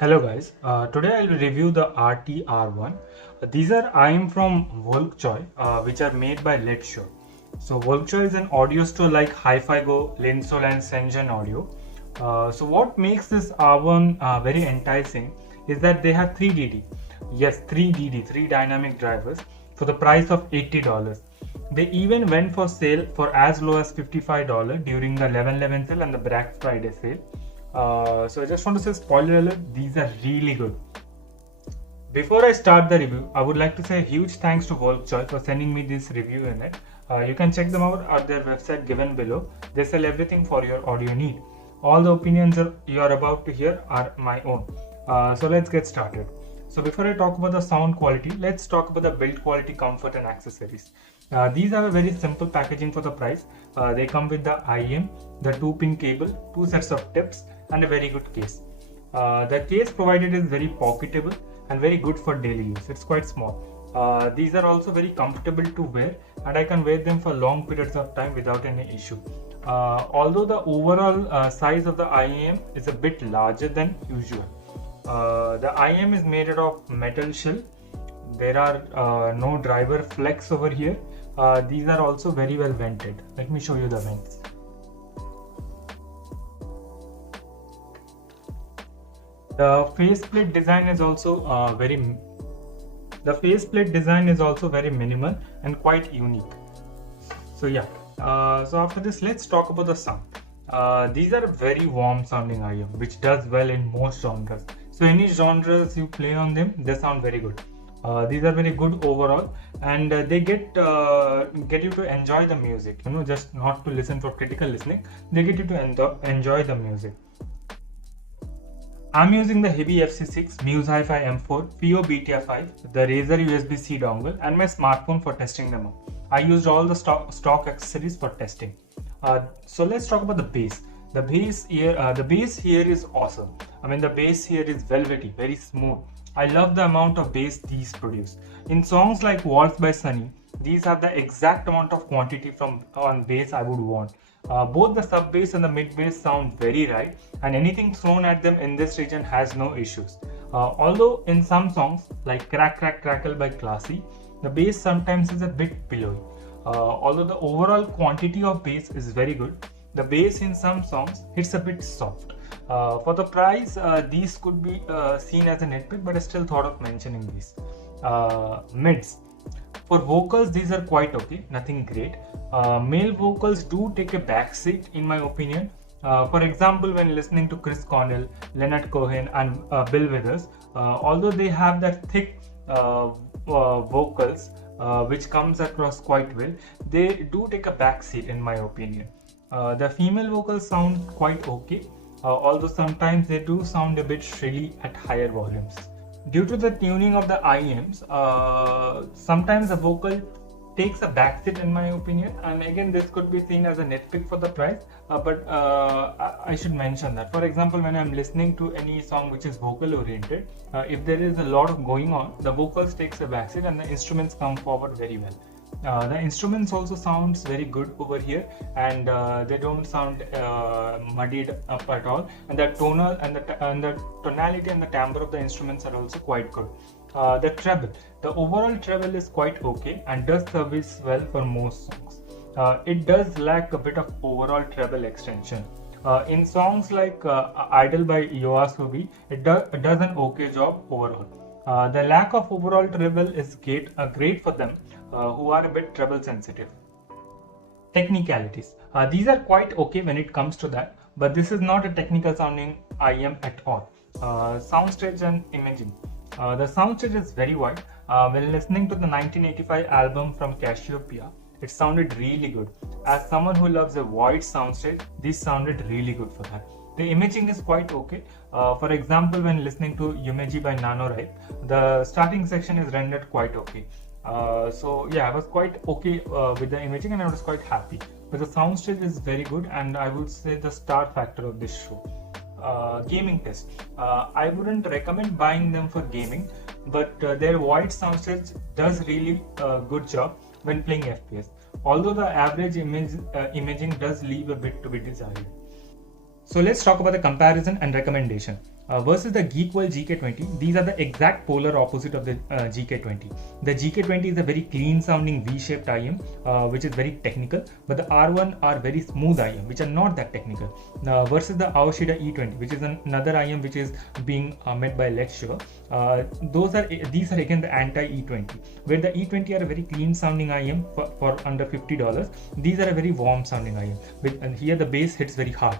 Hello guys, today I'll review the Artti R1. These are IM from Volkchoi, which are made by Let's Show. So Volkchoi is an audio store like Ho-Kago, Linsol and Shenzhen Audio. So what makes this R1 very enticing is that they have 3DD. Yes, 3DD, 3 dynamic drivers for the price of $80. They even went for sale for as low as $55 during the 11/11 sale and the Black Friday sale. So I just want to say, spoiler alert, these are really good. Before I start the review, I would like to say a huge thanks to Volkchoi for sending me this review unit. You can check them out at their website given below. They sell everything for your audio need. All the opinions you are about to hear are my own. So let's get started. So before I talk about the sound quality, let's talk about the build quality, comfort and accessories. These are a very simple packaging for the price. They come with the IM, the 2-pin cable, 2 sets of tips and a very good case. The case provided is very pocketable and very good for daily use. It's quite small. These are also very comfortable to wear and I can wear them for long periods of time without any issue. Although the overall size of the IM is a bit larger than usual. The IM is made out of metal shell. There are no driver flex over here. These are also very well vented. Let me show you the vents. The faceplate design is also very minimal and quite unique. So yeah. So after this, let's talk about the sound. These are very warm sounding IM, which does well in most genres. So any genres you play on them, they sound very good. These are very good overall, and they get you to enjoy the music. Just not to listen for critical listening. They get you to enjoy the music. I'm using the Heavy FC6, Muse Hi-Fi M4, FIO BTF5, the Razer USB-C dongle, and my smartphone for testing them out. I used all the stock accessories for testing. So let's talk about the bass. The bass here is awesome. I mean, the bass here is velvety, very smooth. I love the amount of bass these produce. In songs like Waltz by Sunny, these have the exact amount of quantity on bass I would want. Both the sub bass and the mid bass sound very right, and anything thrown at them in this region has no issues. Although in some songs like Crack Crack Crackle by Classy, the bass sometimes is a bit pillowy. Although the overall quantity of bass is very good, the bass in some songs hits a bit soft. For the price, these could be seen as a nitpick, but I still thought of mentioning these. Mids. For vocals, these are quite okay, nothing great. Male vocals do take a backseat in my opinion. For example, when listening to Chris Cornell, Leonard Cohen and Bill Withers, although they have that thick vocals which comes across quite well, they do take a backseat in my opinion. The female vocals sound quite okay, although sometimes they do sound a bit shrilly at higher volumes. Due to the tuning of the IMs, sometimes the vocal takes a backseat in my opinion, and again this could be seen as a nitpick for the price, but I should mention that. For example, when I'm listening to any song which is vocal oriented, if there is a lot of going on, the vocals takes a backseat and the instruments come forward very well. The instruments also sounds very good over here, and they don't sound muddied up at all, and the tonal and the tonality and the timbre of the instruments are also quite good. The treble, the overall treble is quite okay and does service well for most songs. It does lack a bit of overall treble extension. In songs like Idol by Yoasobi, it does an okay job overall. The lack of overall treble is great for them who are a bit treble sensitive. Technicalities. These are quite okay when it comes to that, but this is not a technical sounding IM at all. Soundstage and imaging. The soundstage is very wide. When listening to the 1985 album from Cassiopeia, it sounded really good. As someone who loves a wide soundstage, this sounded really good for that. The imaging is quite okay. For example, when listening to Yumeji by NaNoWriMo, the starting section is rendered quite okay. So yeah, I was quite okay with the imaging and I was quite happy. But the soundstage is very good and I would say the star factor of this show. Gaming test. I wouldn't recommend buying them for gaming, but their wide soundstage does really a good job when playing FPS. Although the average imaging does leave a bit to be desired. So let's talk about the comparison and recommendation. versus the Geek World GK20. These are the exact polar opposite of the GK20. The GK20 is a very clean sounding V-shaped IM, which is very technical, but the R1 are very smooth IM, which are not that technical. Versus the Aoshida E20, which is another IM which is being made by Let's Show. These are again the anti-E20, where the E20 are a very clean sounding IM for under $50. These are a very warm sounding IM, and here the bass hits very hard,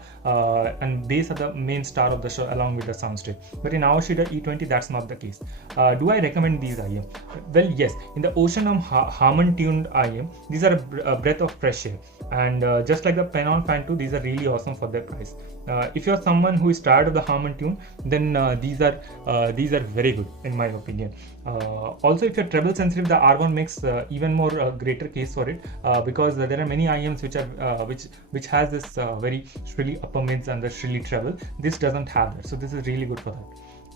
and bass are the main star of the show along with the soundstage. But in Aoshida E20, that's not the case. Do I recommend these IM? Well, yes. In the ocean of Harman tuned IM, these are a breath of fresh air, and just like the Pen-On Fan 2, these are really awesome for their price. If you're someone who is tired of the Harman tune, then these are very good in my opinion. Also, if you're treble sensitive, the R1 makes even more greater case for it, because there are many IMs which has this very shrilly upper mids and the shrilly treble. This doesn't have that, so this is really good for that.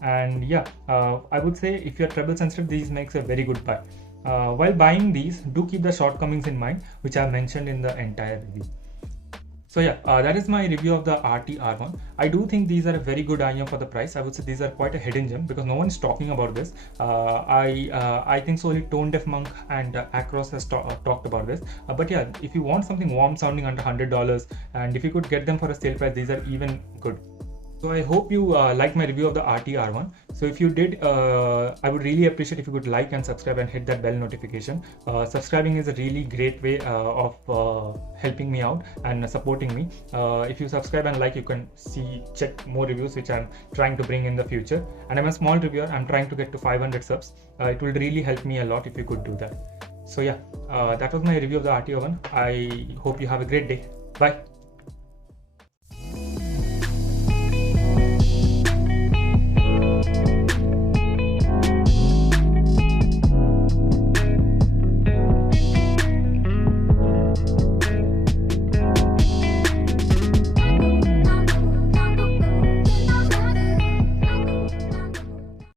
And yeah, I would say if you're treble sensitive, these makes a very good buy. While buying these, do keep the shortcomings in mind, which I mentioned in the entire review. So yeah, that is my review of the Artti R1. I do think these are a very good IM for the price. I would say these are quite a hidden gem because no one is talking about this. I think so only Tone Deaf Monk and Acros has talked about this. But yeah, if you want something warm sounding under $100, and if you could get them for a sale price, these are even good. So I hope you liked my review of the Artti R1. So if you did, I would really appreciate if you could like and subscribe and hit that bell notification. Subscribing is a really great way of helping me out and supporting me. If you subscribe and like, you can check more reviews which I'm trying to bring in the future. And I'm a small reviewer. I'm trying to get to 500 subs. It will really help me a lot if you could do that. So yeah, that was my review of the Artti R1. I hope you have a great day. Bye.